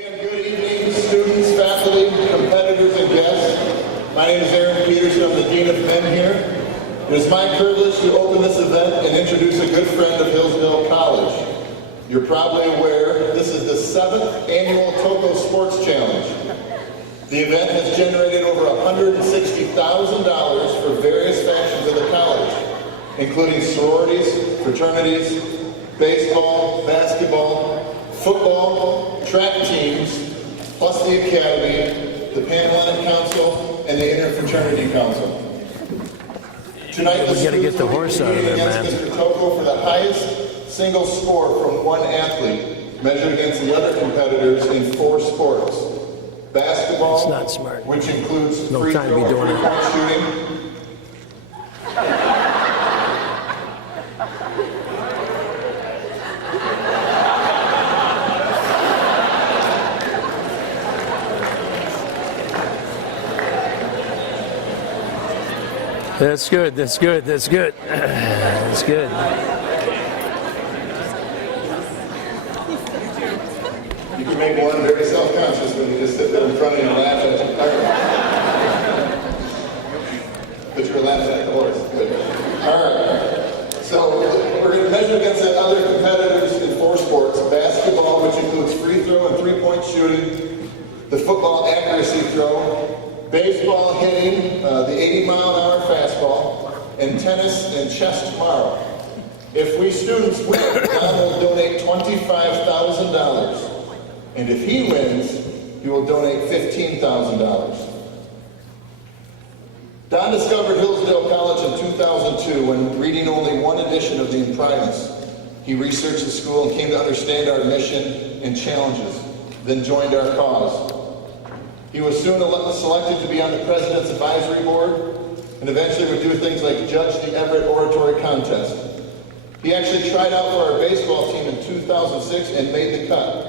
Again, good evening, students, faculty, competitors, and guests. My name is Aaron Peterson. I'm the Dean of Men here. It is my privilege to open this event and introduce a good friend of Hillsdale College. You're probably aware this is the 7th annual TOCO Sports Challenge. The event has generated over $160,000 for various factions of the college, including sororities, fraternities, baseball, basketball, football, track teams, plus the Academy, the Panhellenic Council, and the Interfraternity Council. Tonight, the students will be competing against Mr. TOCO for the highest single score from one athlete, measured against the other competitors in 4 sports. Basketball, it's not smart. Which includes No free time to throw be and doing three-point it. shooting. That's good. That's good. That's good. That's good. You can make one very self-conscious when you just sit there in front of you and laugh at your But you're laughing at the horse. Good. All right. So we're going to measure against the other competitors in 4 sports. Basketball, which includes free throw and three-point shooting. The football accuracy throw. Baseball hitting, the 80-mile-an-hour fastball. And tennis and chess tomorrow. If we students win, Don will donate $25,000. And if he wins, he will donate $15,000. Don discovered Hillsdale College in 2002 when reading only one edition of the Imprimus. He researched the school and came to understand our mission and challenges, then joined our cause. He was soon selected to be on the President's Advisory Board and eventually would do things like judge the Everett Oratory Contest. He actually tried out for our baseball team in 2006 and made the cut.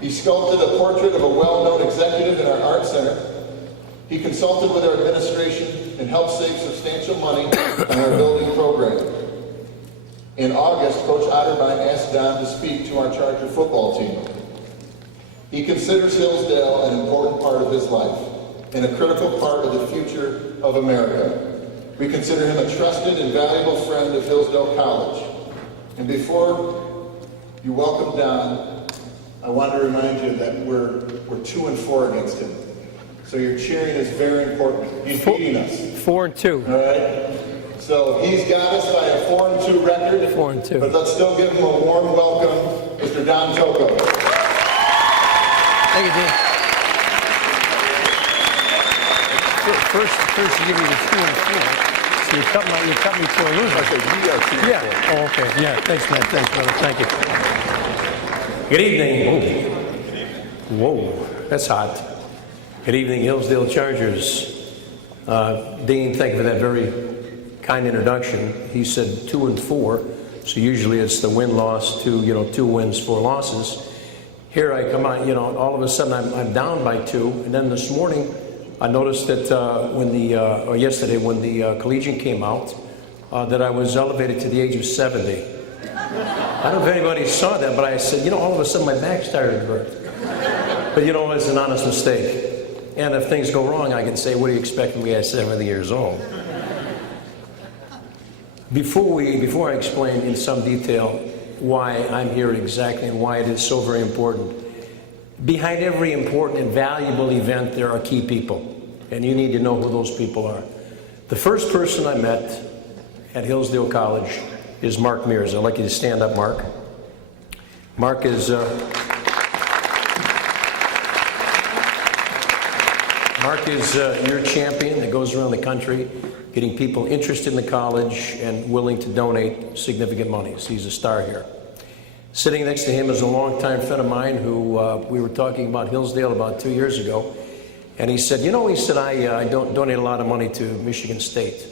He sculpted a portrait of a well-known executive in our art center. He consulted with our administration and helped save substantial money on our building program. In August, Coach Otterbein asked Don to speak to our Charger football team. He considers Hillsdale an important part of his life and a critical part of the future of America. We consider him a trusted and valuable friend of Hillsdale College. And before you welcome Don, I want to remind you that we're 2-4 against him. So your cheering is very important. He's beating us. 4-2. All right? So he's got us by a 4-2 record. 4-2. But let's still give him a warm welcome, Mr. Don TOCO. Thank you, Dean. First you give me the 2-4. So you cut me to a loser. Okay, you are 2-4. Yeah. Oh, okay. Yeah. Thanks, man. Thanks, brother. Thank you. Good evening. Whoa, that's hot. Good evening, Hillsdale Chargers. Dean, thank you for that very kind introduction. He said 2-4, so usually it's the win-loss, 2 wins, 4 losses. Here I come out, all of a sudden I'm down by 2, and then this morning I noticed that yesterday when the collegian came out, that I was elevated to the age of 70. I don't know if anybody saw that, but I said, all of a sudden my back started to hurt. But it's an honest mistake. And if things go wrong, I can say, what do you expect when we are 70 years old? Before I explain in some detail why I'm here exactly and why it is so very important, behind every important and valuable event, there are key people. And you need to know who those people are. The first person I met at Hillsdale College is Mark Mears. I'd like you to stand up, Mark. Mark is your champion that goes around the country getting people interested in the college and willing to donate significant monies. He's a star here. Sitting next to him is a longtime friend of mine who we were talking about Hillsdale about 2 years ago. And he said, I don't donate a lot of money to Michigan State.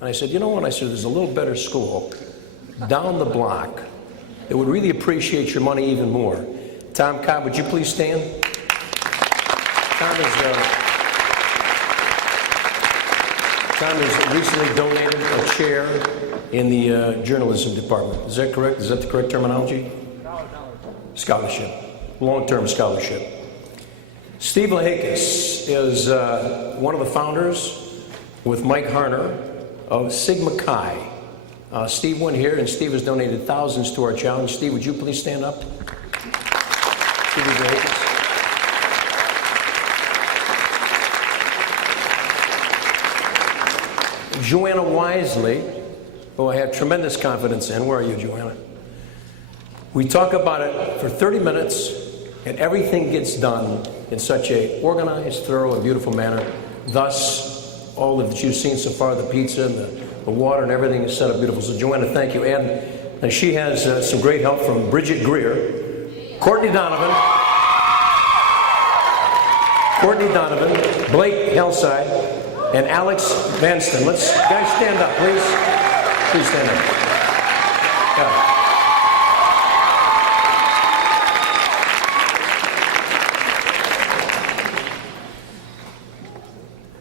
And I said, you know what? I said, there's a little better school down the block that would really appreciate your money even more. Tom Cobb, would you please stand? Tom has recently donated a chair in the journalism department. Is that correct? Is that the correct terminology? Scholarship. long-term scholarship. Steve Lahakis is one of the founders with Mike Harner of Sigma Chi. Steve went here, and Steve has donated thousands to our challenge. Steve, would you please stand up? Steve Lahakis. Joanna Wisely, who I have tremendous confidence in. Where are you, Joanna? We talk about it for 30 minutes, and everything gets done in such a organized, thorough, and beautiful manner. Thus, all that you've seen so far, the pizza and the water and everything is set up beautiful. So, Joanna, thank you. And she has some great help from Bridget Greer, Courtney Donovan, Blake Hellside, and Alex Vanston. Let's, guys, stand up, please. Please stand up. Yeah.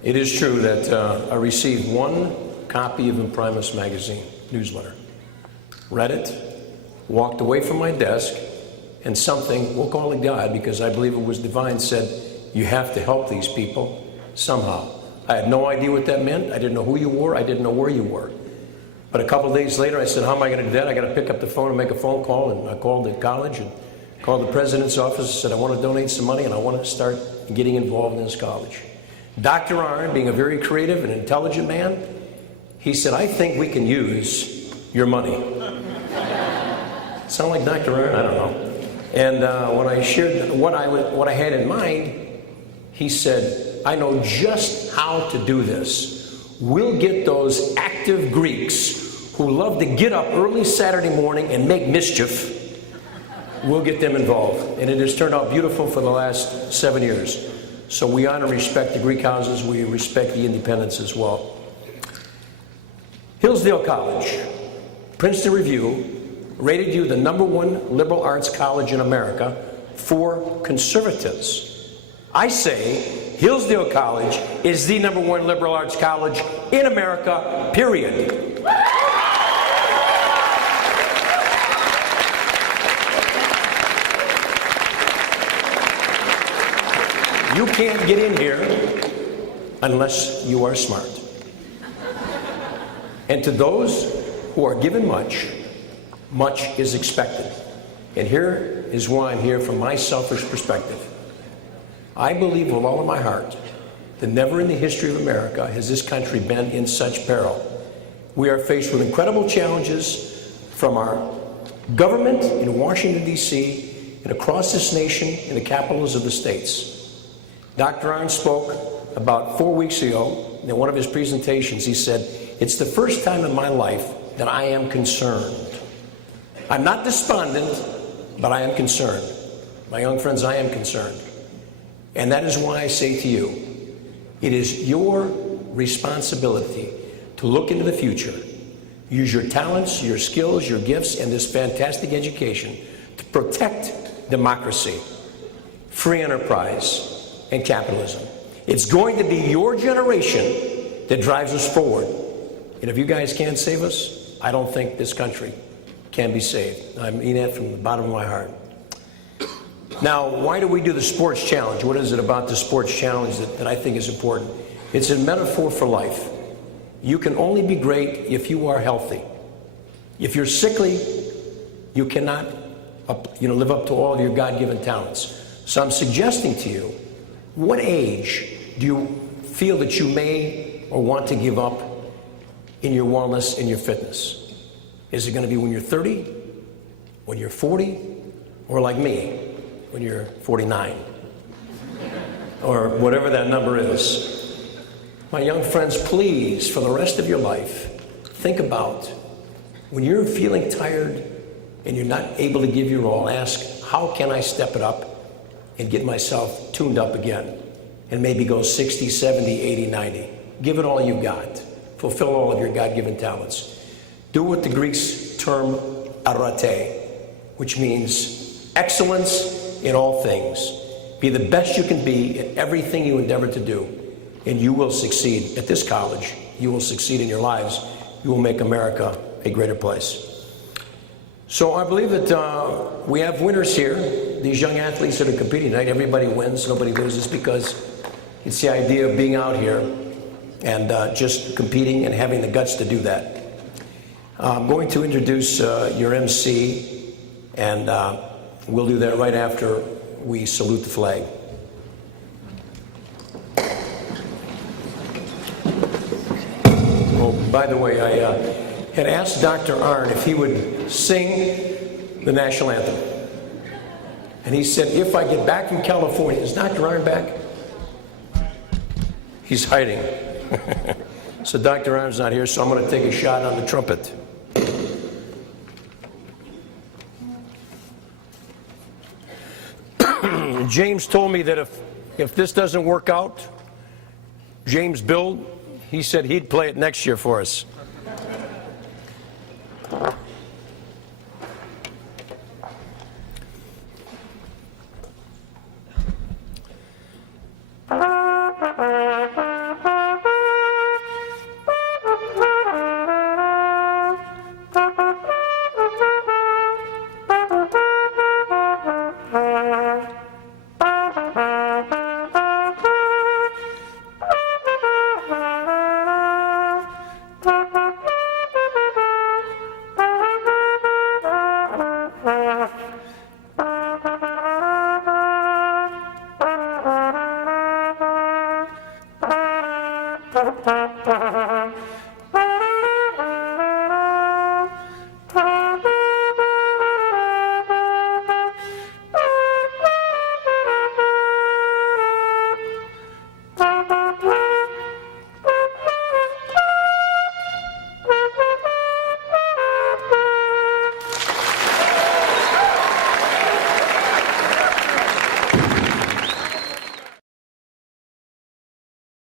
It is true that I received one copy of Imprimis magazine newsletter, read it, walked away from my desk, and something, we'll call it God, because I believe it was divine, said, you have to help these people somehow. I had no idea what that meant. I didn't know who you were. I didn't know where you were. But a couple of days later, I said, how am I going to do that? I got to pick up the phone and make a phone call. And I called the college and called the president's office and said, I want to donate some money and I want to start getting involved in this college. Dr. Arnn, being a very creative and intelligent man, he said, I think we can use your money. Sound like Dr. Arnn? I don't know. And when I shared what I had in mind, he said, I know just how to do this. We'll get those active Greeks who love to get up early Saturday morning and make mischief. We'll get them involved. And it has turned out beautiful for the last 7 years. So we honor and respect the Greek houses. We respect the independents as well. Hillsdale College, Princeton Review, rated you the #1 liberal arts college in America for conservatives. I say Hillsdale College is the #1 liberal arts college in America, period. You can't get in here unless you are smart. And to those who are given much, much is expected. And here is why I'm here from my selfish perspective. I believe with all of my heart that never in the history of America has this country been in such peril. We are faced with incredible challenges from our government in Washington, D.C., and across this nation in the capitals of the states. Dr. Arnn spoke about 4 weeks ago in one of his presentations. He said, it's the first time in my life that I am concerned. I'm not despondent, but I am concerned. My young friends, I am concerned. And that is why I say to you, it is your responsibility to look into the future, use your talents, your skills, your gifts, and this fantastic education to protect democracy, free enterprise, and capitalism. It's going to be your generation that drives us forward. And if you guys can't save us, I don't think this country can be saved. I mean that from the bottom of my heart. Now, why do we do the sports challenge? What is it about the sports challenge that I think is important? It's a metaphor for life. You can only be great if you are healthy. If you're sickly, you cannot live up to all of your God-given talents. So I'm suggesting to you, what age do you feel that you may or want to give up in your wellness and your fitness? Is it going to be when you're 30, when you're 40, or like me, when you're 49, or whatever that number is? My young friends, please, for the rest of your life, think about when you're feeling tired and you're not able to give your all, ask, how can I step it up and get myself tuned up again? And maybe go 60, 70, 80, 90. Give it all you've got. Fulfill all of your God-given talents. Do what the Greeks term arete, which means excellence in all things. Be the best you can be in everything you endeavor to do, and you will succeed at this college. You will succeed in your lives. You will make America a greater place. So I believe that we have winners here. these young athletes that are competing tonight, everybody wins, nobody loses, because it's the idea of being out here and just competing and having the guts to do that. I'm going to introduce your MC, and we'll do that right after we salute the flag. Oh, by the way, I had asked Dr. Arnn if he would sing the national anthem. And he said, if I get back from California, is Dr. Arnn back? He's hiding. So Dr. Arnn's not here, so I'm going to take a shot on the trumpet. James told me that if this doesn't work out, James Bill, he said he'd play it next year for us.